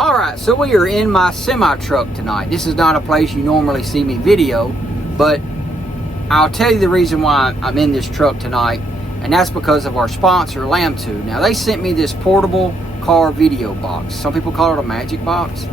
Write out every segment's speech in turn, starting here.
Alright, so we are in my semi-truck tonight. This is not a place you normally see me video, but I'll tell you the reason why I'm in this truck tonight, and that's because of our sponsor, Lamtto. Now, they sent me this portable car video box. Some people call it a Magic Box.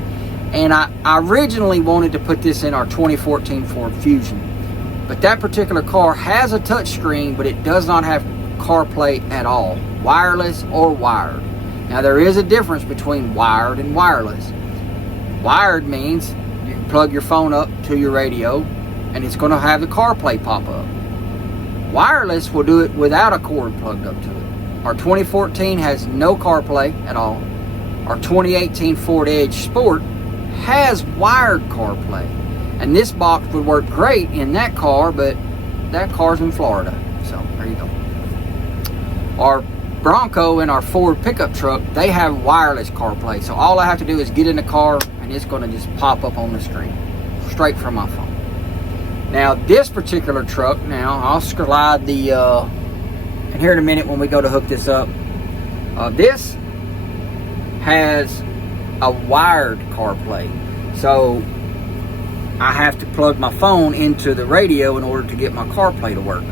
And I originally wanted to put this in our 2014 Ford Fusion. But that particular car has a touchscreen, but it does not have CarPlay at all, wireless or wired. Now, there is a difference between wired and wireless. Wired means you can plug your phone up to your radio and it's going to have the CarPlay pop up. Wireless will do it without a cord plugged up to it. Our 2014 has no CarPlay at all. Our 2018 Ford Edge Sport has wired CarPlay. And this box would work great in that car, but that car's in Florida. So, there you go. Our Bronco and our Ford pickup truck, they have wireless CarPlay. So all I have to do is get in the car and it's going to just pop up on the screen straight from my phone. Now this particular truck, now I'll slide the and here in a minute when we go to hook this up, this has a wired CarPlay. So I have to plug my phone into the radio in order to get my CarPlay to work.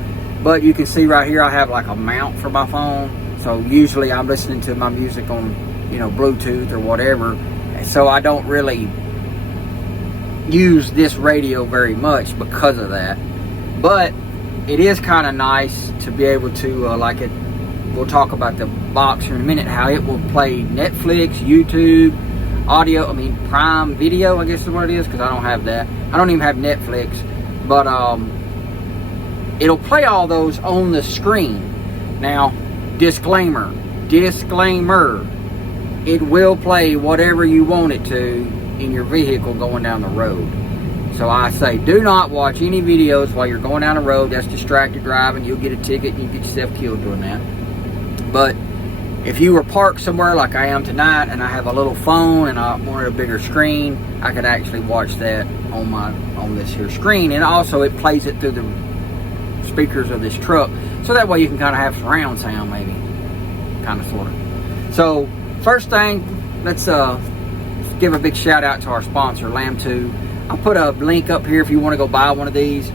But you can see right here I have like a mount for my phone. So usually I'm listening to my music on, Bluetooth or whatever. So I don't really use this radio very much because of that. But it is kind of nice to be able to, we'll talk about the box in a minute, how it will play Netflix, YouTube, audio, Prime Video, I guess is what it is, because I don't have that. I don't even have Netflix. But it'll play all those on the screen. Now, disclaimer, it will play whatever you want it to in your vehicle going down the road. So I say, do not watch any videos while you're going down the road. That's distracted driving. You'll get a ticket and you get yourself killed doing that. But if you were parked somewhere like I am tonight and I have a little phone and I wanted a bigger screen, I could actually watch that on this here screen. And also it plays it through the speakers of this truck, so that way you can kind of have surround sound, maybe, kind of, sort of. So first thing, let's give a big shout out to our sponsor, Lamtto. I'll put a link up here if you want to go buy one of these.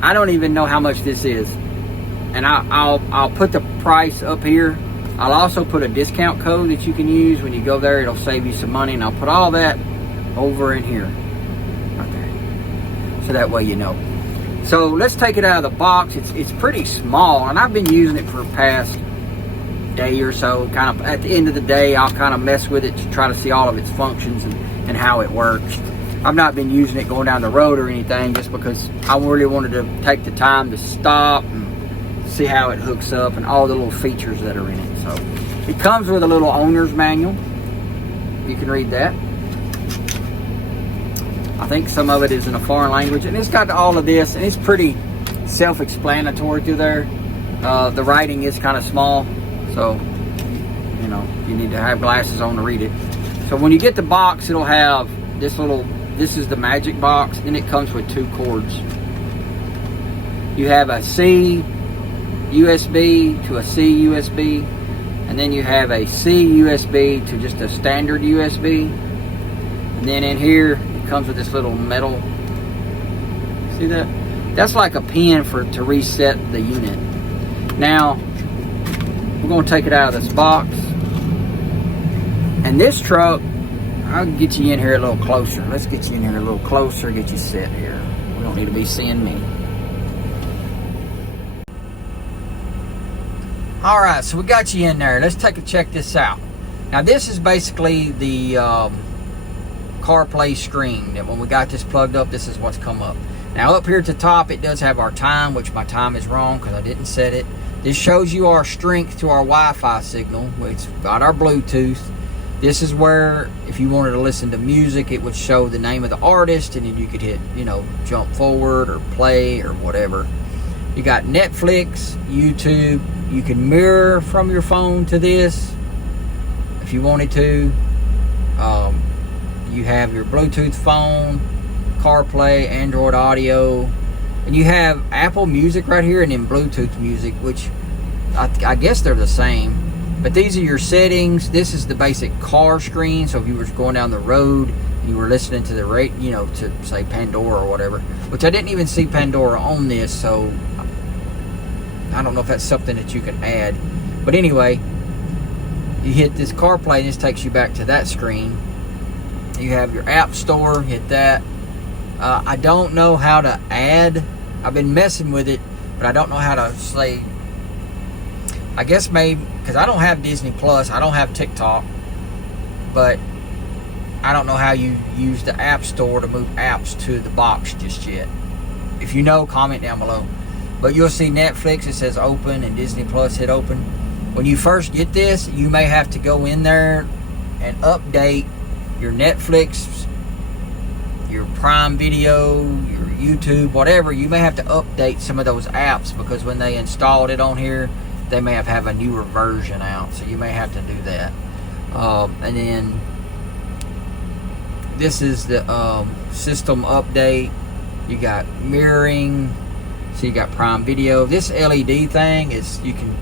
I don't even know how much this is, and I'll put the price up here. I'll also put a discount code that you can use when you go there. It'll save you some money, and I'll put all that over in here, right there, so that way you know. So let's take it out of the box. It's pretty small, and I've been using it for the past day or so. Kind of at the end of the day, I'll kind of mess with it to try to see all of its functions and how it works. I've not been using it going down the road or anything, just because I really wanted to take the time to stop and see how it hooks up and all the little features that are in it. So it comes with a little owner's manual. You can read that. I think some of it is in a foreign language, and it's got all of this, and it's pretty self-explanatory through there. The writing is kind of small, so you need to have glasses on to read it. So when you get the box, it'll have this is the Magic Box, then it comes with two cords. You have a C USB to a C USB, and then you have a C USB to just a standard USB, and then in here comes with this little metal, see that? That's like a pin to reset the unit. Now we're going to take it out of this box, and this truck, I'll get you in here a little closer. Let's get you in here a little closer, get you set here. We don't need to be seeing me. Alright, so we got you in there. Let's check this out. Now this is basically the CarPlay screen, that when we got this plugged up, this is what's come up. Now up here at the top, it does have our time, which my time is wrong because I didn't set it. This shows you our strength to our Wi-Fi signal, which got our Bluetooth. This is where, if you wanted to listen to music, it would show the name of the artist, and then you could hit, jump forward or play or whatever. You got Netflix, YouTube. You can mirror from your phone to this if you wanted to. You have your Bluetooth phone, CarPlay, Android Audio, and you have Apple Music right here, and then Bluetooth music, which I guess they're the same. But these are your settings. This is the basic car screen. So if you were going down the road, you were listening to the to say Pandora or whatever, which I didn't even see Pandora on this, so I don't know if that's something that you can add. But anyway, you hit this CarPlay and this takes you back to that screen. You have your app store, hit that. I don't know how to add. I've been messing with it, but I don't know how to say, I guess maybe, because I don't have Disney Plus, I don't have TikTok, but I don't know how you use the app store to move apps to the box just yet. If you know, comment down below. But you'll see Netflix, it says open, and Disney Plus, hit open. When you first get this, you may have to go in there and update your Netflix, your Prime Video, your YouTube, whatever. You may have to update some of those apps, because when they installed it on here, they may have a newer version out, so you may have to do that. And then this is the system update. You got mirroring, so you got Prime Video. This LED thing is, you can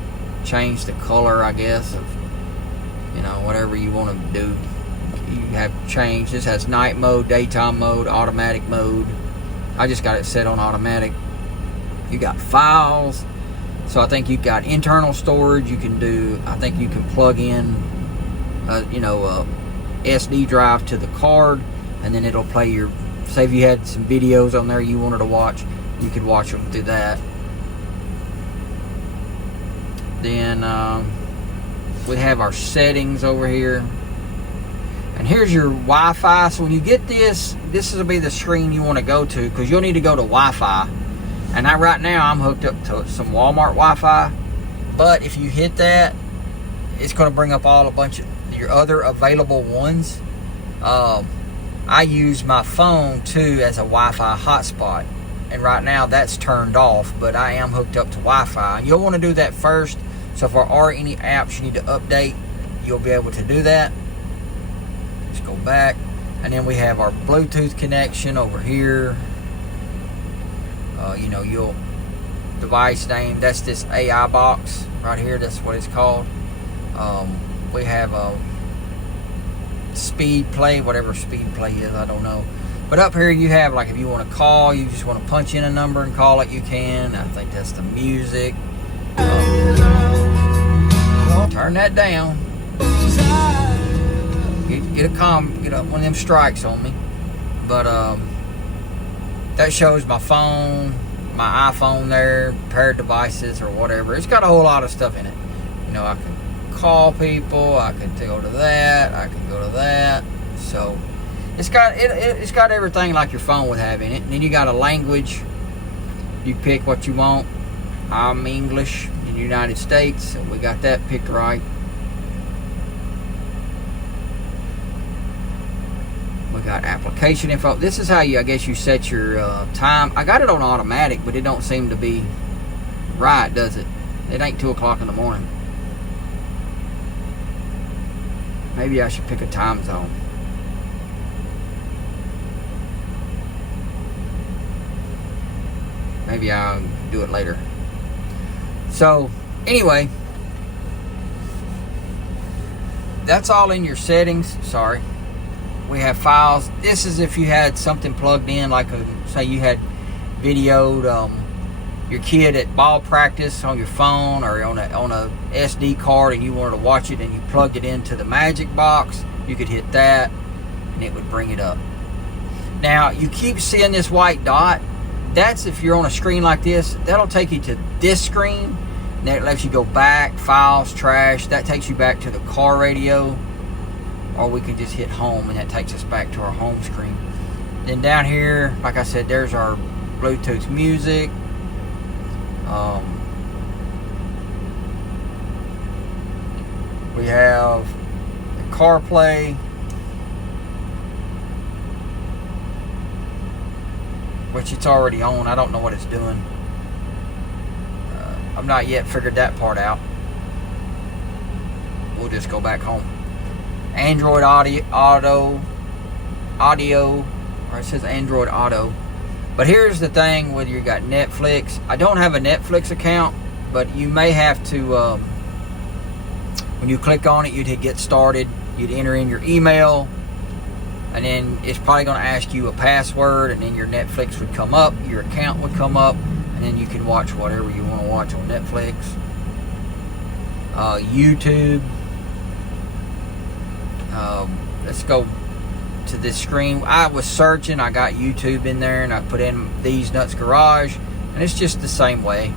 change the color, I guess, of whatever you want to do. You have changed. This has night mode, daytime mode, automatic mode. I just got it set on automatic. You got files. So I think you've got internal storage. You can do, I think you can plug in a SD drive to the card, and then it'll play your, say if you had some videos on there you wanted to watch, you could watch them through that. Then we have our settings over here. And here's your Wi-Fi. So when you get this will be the screen you want to go to, because you'll need to go to Wi-Fi. And right now I'm hooked up to some Walmart Wi-Fi. But if you hit that, it's going to bring up a bunch of your other available ones. I use my phone too as a Wi-Fi hotspot. And right now that's turned off, but I am hooked up to Wi-Fi. And you'll want to do that first. So if there are any apps you need to update, you'll be able to do that. Go back, and then we have our Bluetooth connection over here. Your device name, that's this AI box right here, that's what it's called. We have a speed play, whatever speed play is, I don't know. But up here you have, like, if you want to call, you just want to punch in a number and call it, you can. I think that's the music. Turn that down. Get one of them strikes on me. But that shows my phone, my iPhone there, paired devices or whatever. It's got a whole lot of stuff in it. I can call people, I can go to that, I can go to that. So it's got everything like your phone would have in it. And then you got a language. You pick what you want. I'm English in the United States, so we got that picked right. We got application info. This is how I guess you set your time. I got it on automatic, but it don't seem to be right, does it? It ain't 2 o'clock in the morning. Maybe I should pick a time zone. Maybe I'll do it later. So, anyway, that's all in your settings. Sorry. We have files. This is if you had something plugged in, like say you had videoed your kid at ball practice on your phone or on a SD card, and you wanted to watch it and you plugged it into the Magic Box. You could hit that and it would bring it up. Now you keep seeing this white dot. That's if you're on a screen like this. That'll take you to this screen. And that lets you go back, files, trash. That takes you back to the car radio. Or we can just hit home, and that takes us back to our home screen. Then down here, like I said, there's our Bluetooth music. We have the CarPlay, which it's already on. I don't know what it's doing. I've not yet figured that part out. We'll just go back home. Android audio, or it says Android Auto. But here's the thing, whether you got Netflix. I don't have a Netflix account, but you may have to When you click on it, you'd hit get started. You'd enter in your email, and then it's probably going to ask you a password, and then your Netflix would come up, your account would come up, and then you can watch whatever you want to watch on Netflix. YouTube. Let's go to this screen. I was searching, I got YouTube in there, and I put in These Nuts Garage, and it's just the same way.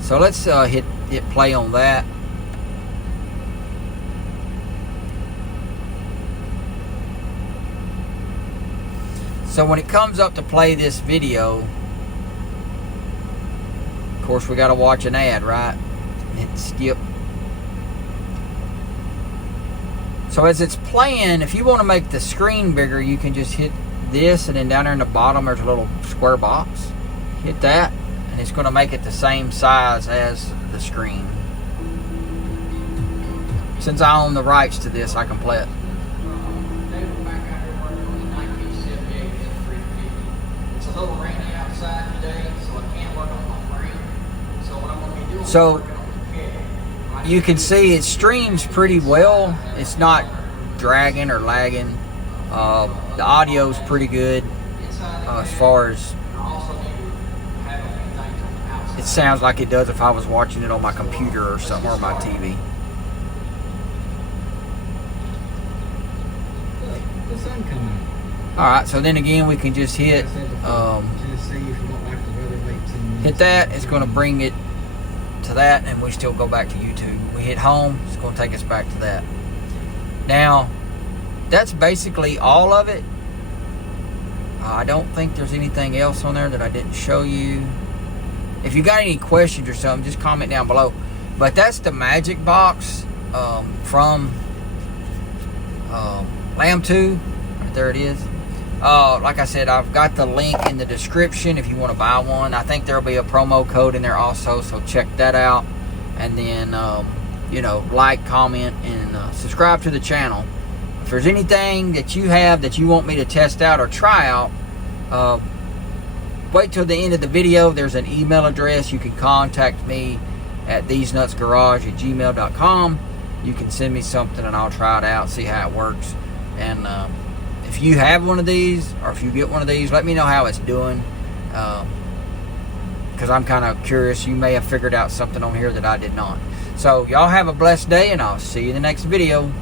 So let's hit play on that. So when it comes up to play this video, of course we got to watch an ad, right? Hit skip. So as it's playing, if you want to make the screen bigger, you can just hit this, and then down there in the bottom there's a little square box. Hit that, and it's going to make it the same size as the screen. Since I own the rights to this, I can play it. It's a little rainy outside today, so I can't work on my frame. So what I'm going to be doing is working on the head. You can see it streams pretty well. It's not dragging or lagging. The audio is pretty good as far as it sounds like it does if I was watching it on my computer or something, or my TV. Alright, so then again we can just hit that. It's going to bring it to that, and we still go back to YouTube. We hit home, it's going to take us back to that. Now that's basically all of it. I don't think there's anything else on there that I didn't show you. If you got any questions or something, just comment down below. But that's the Magic Box from Lamtto. Right there it is. Like I said, I've got the link in the description if you want to buy one. I think there'll be a promo code in there also, so check that out. And then, you know, like, comment, and subscribe to the channel. If there's anything that you have that you want me to test out or try out, wait till the end of the video. There's an email address. You can contact me at theznutzgarage@gmail.com. You can send me something and I'll try it out, see how it works. And if you have one of these, or if you get one of these, let me know how it's doing, because I'm kind of curious. You may have figured out something on here that I did not. So y'all have a blessed day, and I'll see you in the next video.